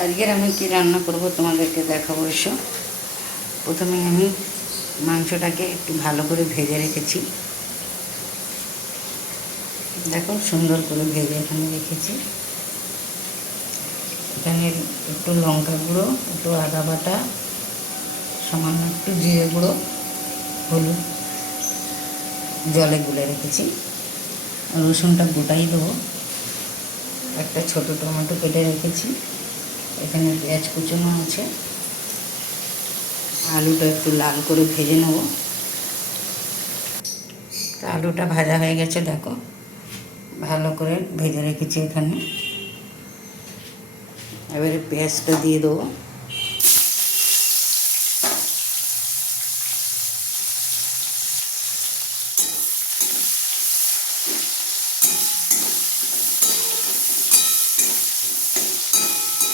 আজকের আমি কি রান্না করব তোমাদেরকে দেখাবো। এসো, প্রথমে আমি মাংসটাকে একটু ভালো করে ভেজে রেখেছি। দেখো, সুন্দর করে ভেজে এখানে রেখেছি। এখানে একটু লঙ্কা গুঁড়ো, একটু আদা বাটা, সামান্য একটু জিরে গুঁড়ো, হলুদ জলে গুলে রেখেছি। রসুনটা গোটাই দেবো। একটা ছোট টমেটো কেটে রেখেছি। এখানে পেঁয়াজ কুচনো আছে। আলুটা একটু লাল করে ভেজে নেব। তো আলুটা ভাজা হয়ে গেছে, দেখো ভালো করে ভেজে রেখেছি এখানে। এবারে পেঁয়াজটা দিয়ে দেবো।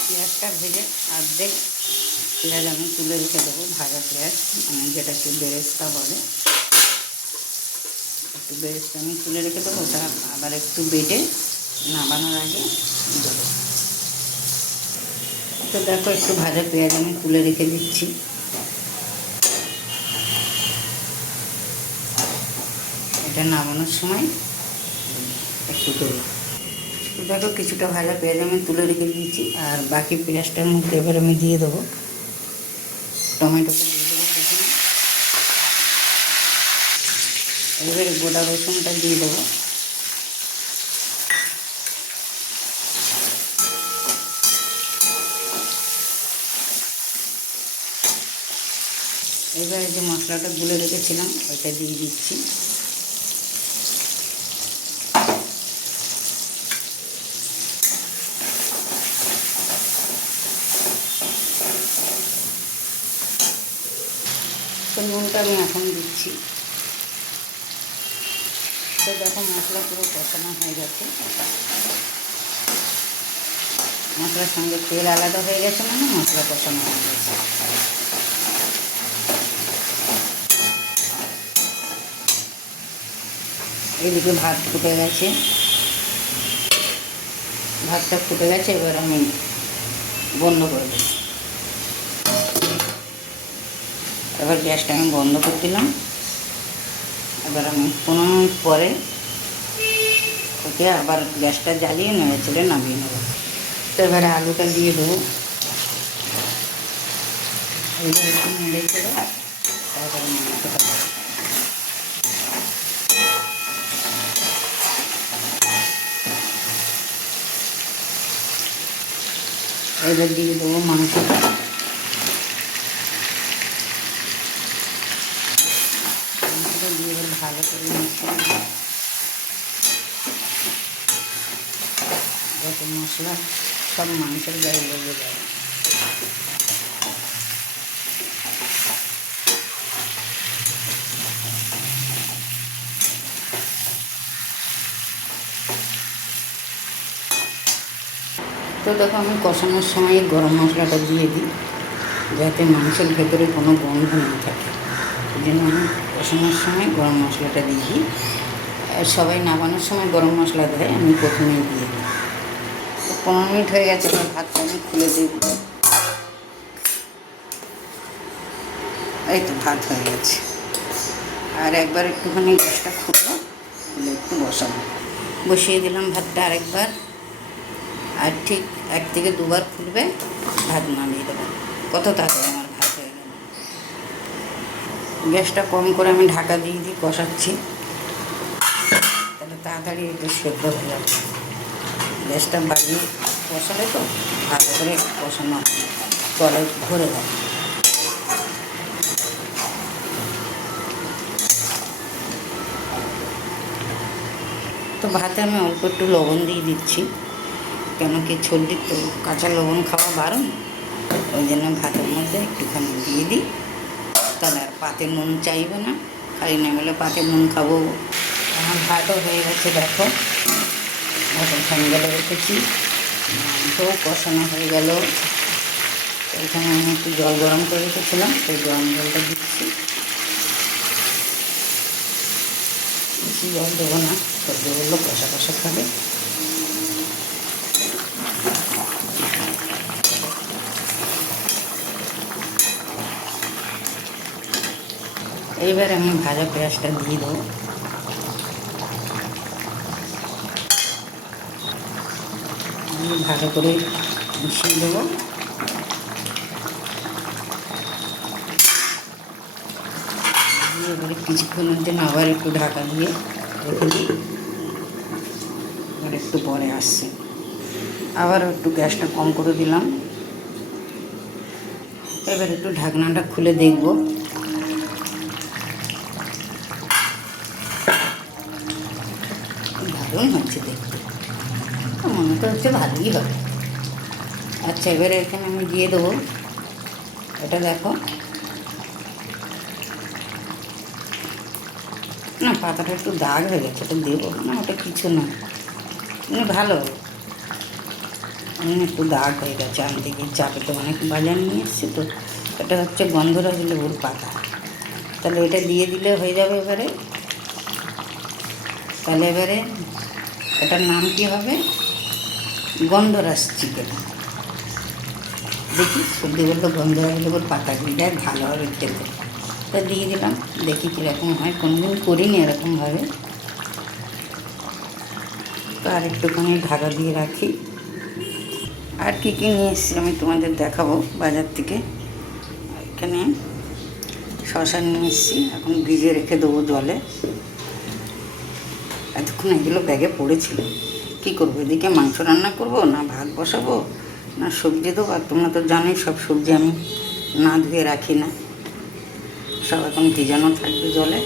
পেঁয়াজটা ভেজে অর্ধেক পেঁয়াজ আমি তুলে রেখে দেবো। ভাজা পেঁয়াজ, মানে যেটাকে বেরেস্তা বলে, একটু বেরেস্তা আমি তুলে রেখে দেবো। ওটা আবার একটু বেটে নামানোর আগে দেবো। তো দেখো, একটু ভাজা পেঁয়াজ আমি তুলে রেখে দিচ্ছি। এটা নামানোর সময় একটু দেবো। তো দেখো, কিছুটা ভাজা পেঁয়াজ আমি তুলে রেখে দিয়েছি। আর বাকি পেঁয়াজটার মধ্যে এবার আমি দিয়ে দেবো টমেটোটা দিয়ে দেবো প্রথমে। এবারে গোটা রসুনটা দিয়ে দেবো। এবারে যে মশলাটা গুলে রেখেছিলাম ওইটা দিয়ে দিচ্ছি। তো নুনটা আমি এখন দিচ্ছি। তো দেখো, মশলা পুরো কষানো হয়ে গেছে। মশলার সঙ্গে তেল আলাদা হয়ে গেছে, মানে মশলা কষানো হয়ে গেছে। এইদিকে ভাত ফুটে গেছে। ভাতটা ফুটে গেছে, এবার আমি বন্ধ করে দেব। এবার গ্যাসটা আমি বন্ধ করে দিলাম। এবার আমি 15 মিনিট পরে ওকে আবার গ্যাসটা জ্বালিয়ে নেড়ে চেড়ে নামিয়ে নেব। তো এবারে আলুটা দিয়ে দেবো। এবার একটু নেড়ে চেড়ে তারপরে মাংসটা দেবো। এবার দিয়ে দেবো মাংসটা। মাংসটা দিয়ে এবার ভালো করে মিশিয়ে দেবো, যাতে মশলা সব মাংসের গায়ে লেগে যায়। তো দেখো, আমি কষানোর সময় গরম মশলাটা দিয়ে দিই, যাতে মাংসের ভেতরে কোনো গন্ধ না থাকে। এই জন্য আমি কষানোর সময় গরম মশলাটা দিয়ে দিই। আর সবাই নামানোর সময় গরম মশলা দেয়, আমি প্রথমেই দিয়ে দিই। তো 15 মিনিট হয়ে গেছে, এবার ভাতটা আমি খুলে দিই। এই তো ভাত হয়ে গেছে। আর একবার একটুখানি গ্যাসটা খুলে একটু বসিয়ে দিলাম ভাতটা আরেকবার। আর ঠিক 1 থেকে 2 বার ফুটবে, ভাত নামিয়ে দেবো। কত তাড়াতাড়ি আমার ভাত হয়ে গেল। গ্যাসটা কম করে আমি ঢাকা দিয়ে দিই, কষাচ্ছি, তাহলে তাড়াতাড়ি একটু সেদ্ধ হয়ে যাবে। গ্যাসটা বাড়িয়ে কষালে তো ভালো করে কষানো তলায় ভরে যায়। তো ভাতে আমি অল্প একটু লবণ দিয়ে দিচ্ছি, কেন কি সর্দির তো কাঁচা লবণ খাওয়া বারণ। ওই জন্য ভাতের মধ্যে একটুখানি দিয়ে দিই, তাহলে আর পাতে নুন চাইবে না। খালি নামলে পাতে নুন খাবো। আমার ভাতও হয়ে গেছে, দেখো ভাতের ঠান্ডাটা রেখেছি। মাংসও কষানো হয়ে গেল। এখানে আমি একটু জল গরম করে রেখেছিলাম, সেই গরম জলটা দিচ্ছি। বেশি জল দেবো না, সর্দি বললো কষা কষা খাবে। এইবার আমি ভাজা পেঁয়াজটা দিয়ে দেবো। দিয়ে ভালো করে মিশিয়ে দেবো। দিয়ে এবারে কিছুক্ষণের জন্য আবার একটু ঢাকা দিয়ে রেখে দিই। এবার একটু পরে আসছি, আবার একটু গ্যাসটা কম করে দিলাম। এবার একটু ঢাকনাটা খুলে দেখব। দারুণ হচ্ছে দেখতে, মনে তো হচ্ছে ভালোই হবে। আচ্ছা, এবারে এখানে আমি দিয়ে দেবো, এটা দেখো না, পাতাটা একটু দাগ হয়ে গেছে, ওটা দেবো না, ওটা কিছু না, ভালো। একটু দাগ হয়ে গেছে, আমি দেখি চাপে তো অনেক বাজার নিয়ে এসছি তো। এটা হচ্ছে গন্ধরাজ লেবুর পাতা, তাহলে এটা দিয়ে দিলে হয়ে যাবে। এবারে তাহলে এবারে এটার নাম কি হবে? গন্ধরাজ চিকেন। দেখি সর্দি বললো গন্ধরাজ লেবুর পাতা দিলে ভালো হবে খেতে, তা দিয়ে দিলাম। দেখি কীরকম হয়, কোনোদিন করিনি এরকমভাবে। তো আর একটুখানি ঢাকা দিয়ে রাখি। আর কী কী নিয়ে এসেছি আমি তোমাদের দেখাবো বাজার থেকে। এখানে শসা নিয়ে এসেছি, এখন ভিজে রেখে দেবো জলে। এতক্ষণ এগুলো ব্যাগে পড়েছিল, কী করবো? এদিকে মাংস রান্না করব, না ভাত বসাবো, না সবজি দেবো। আর তোমরা তো জানোই সব সবজি আমি না ধুয়ে রাখি না, সব এখন ভিজানো থাকবে জলে।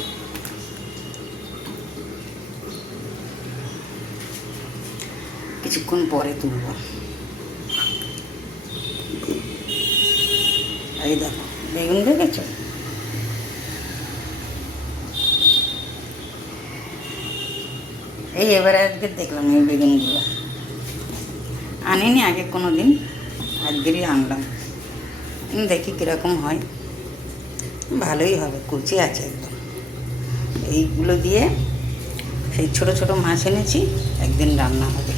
কিছুক্ষণ পরে তুলব। এই দেখো বেগুন দেখেছ, এই এবারে আজকে দেখলাম এই বেগুনগুলো আনিনি আগে কোনো দিন, আজকেরই আনলাম। দেখি কীরকম হয়, ভালোই হবে, কুচি আছে একদম। এইগুলো দিয়ে সেই ছোটো ছোটো মাছ এনেছি, একদিন রান্না হবে।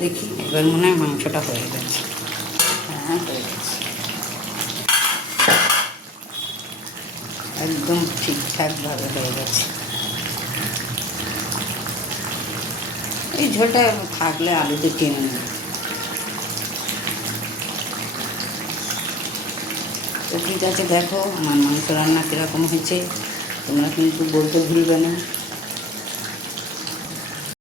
দেখি এবার মনে হয় মাংসটা হয়ে গেছে। হ্যাঁ, হয়ে গেছে, একদম ঠিকঠাকভাবে হয়ে গেছে। এই ঝোলটা থাকলে আলুতে টেনে নেবে। তো ঠিক আছে, দেখো আমার মাংস রান্না কীরকম হয়েছে তোমরা কিন্তু বলতে ভুলবে না।